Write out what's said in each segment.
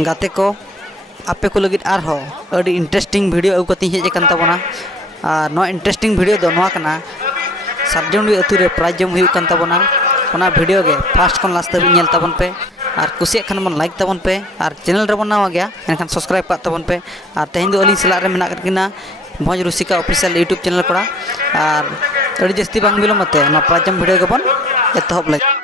गाते को आपे को लगित आरहो अड़ी इंटरेस्टिंग वीडियो अगु कती हेज अकन ताबोना और नो इंटरेस्टिंग वीडियो दो नोआ कना सार्जमडी अतु रे प्राइज जम हुयु कन ताबोना ओना वीडियो गे फास्ट खन लास्ट तक नेल ताबोन पे और कुसिया खान बन लाइक ताबोन पे और चैनल रे बन नवा गया एनखान सब्सक्राइब का ताबोन पे और तेहें दो अली सला रे मेना किना भोज रुसिका ऑफिशियल यूट्यूब चैनल कोड़ा और अड़ी जस्ती बांग बिलमते ना प्राइज जम वीडियो गबन एतहब लाइक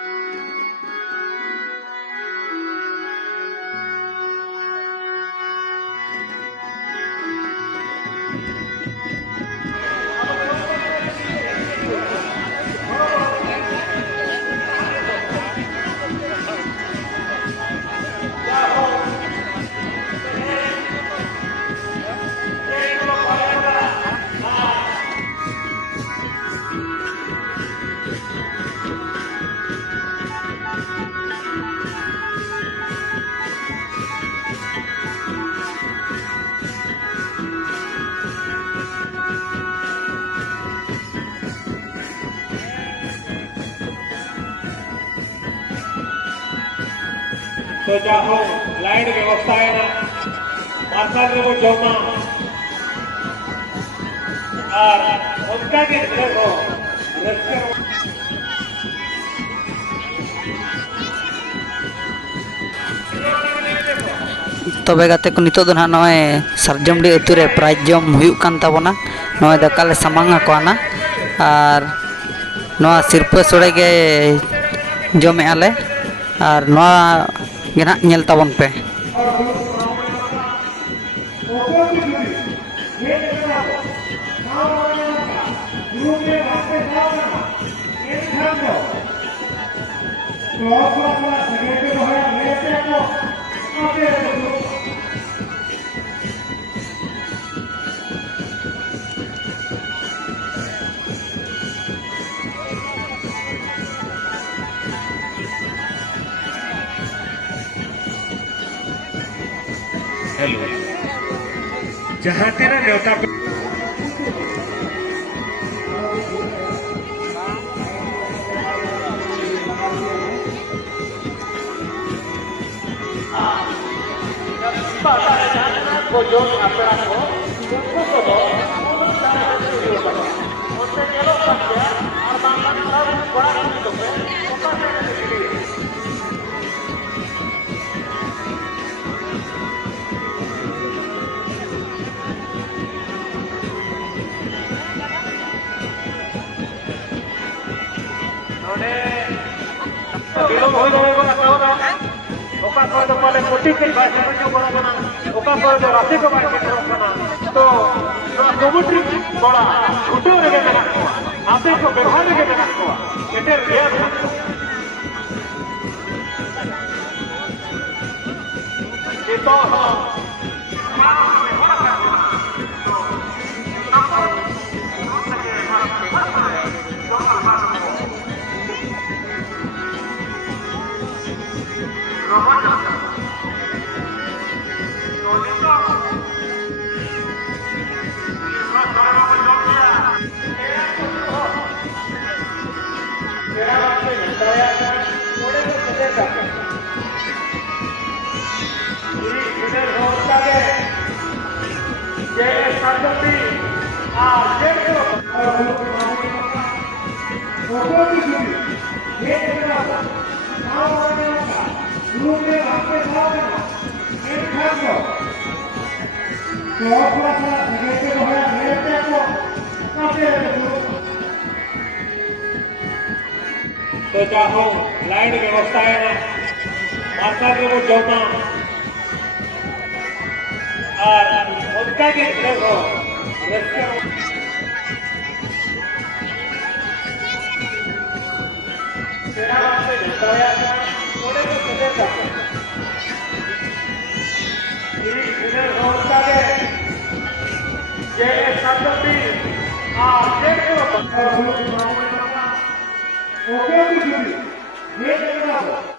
तो जाहो लाइट व्यवस्था है ना मार्शल रे वो जमा और उनका के देखो तबे गाते को नितो दो ना नय सार्जमडी अतु रे प्राइज जम हुयु कान ताबोना नय दकाले सामांगा कोना और नवा सिरपा सोड़े गे जमे आले और नवा गेना नेल ताबोन पे हेलो जहाँ तेरा न्योता को जो अपना को उनको को दो उससे चलो सकते हैं और बांग्ला सब बड़ा नहीं तो पे उसका बिलोंग हो जाएगा ना क्या होगा ओका कोई तो पहले मोटी के बात समझ जो बड़ा बना ओका कोई तो राशि को बात समझ बना तो कबूतरी बड़ा छोटे रहे ना आते को व्यवहार रहे ना को बेटे रियाज ये तो तो जाहो लाइट व्यवस्था है ना मार्शल रे वो जमा और उनका के देखो तेरा बात से बताया थोड़े को सजेगा ये इधर होता है ये साथी आ देखो ओके ये देखो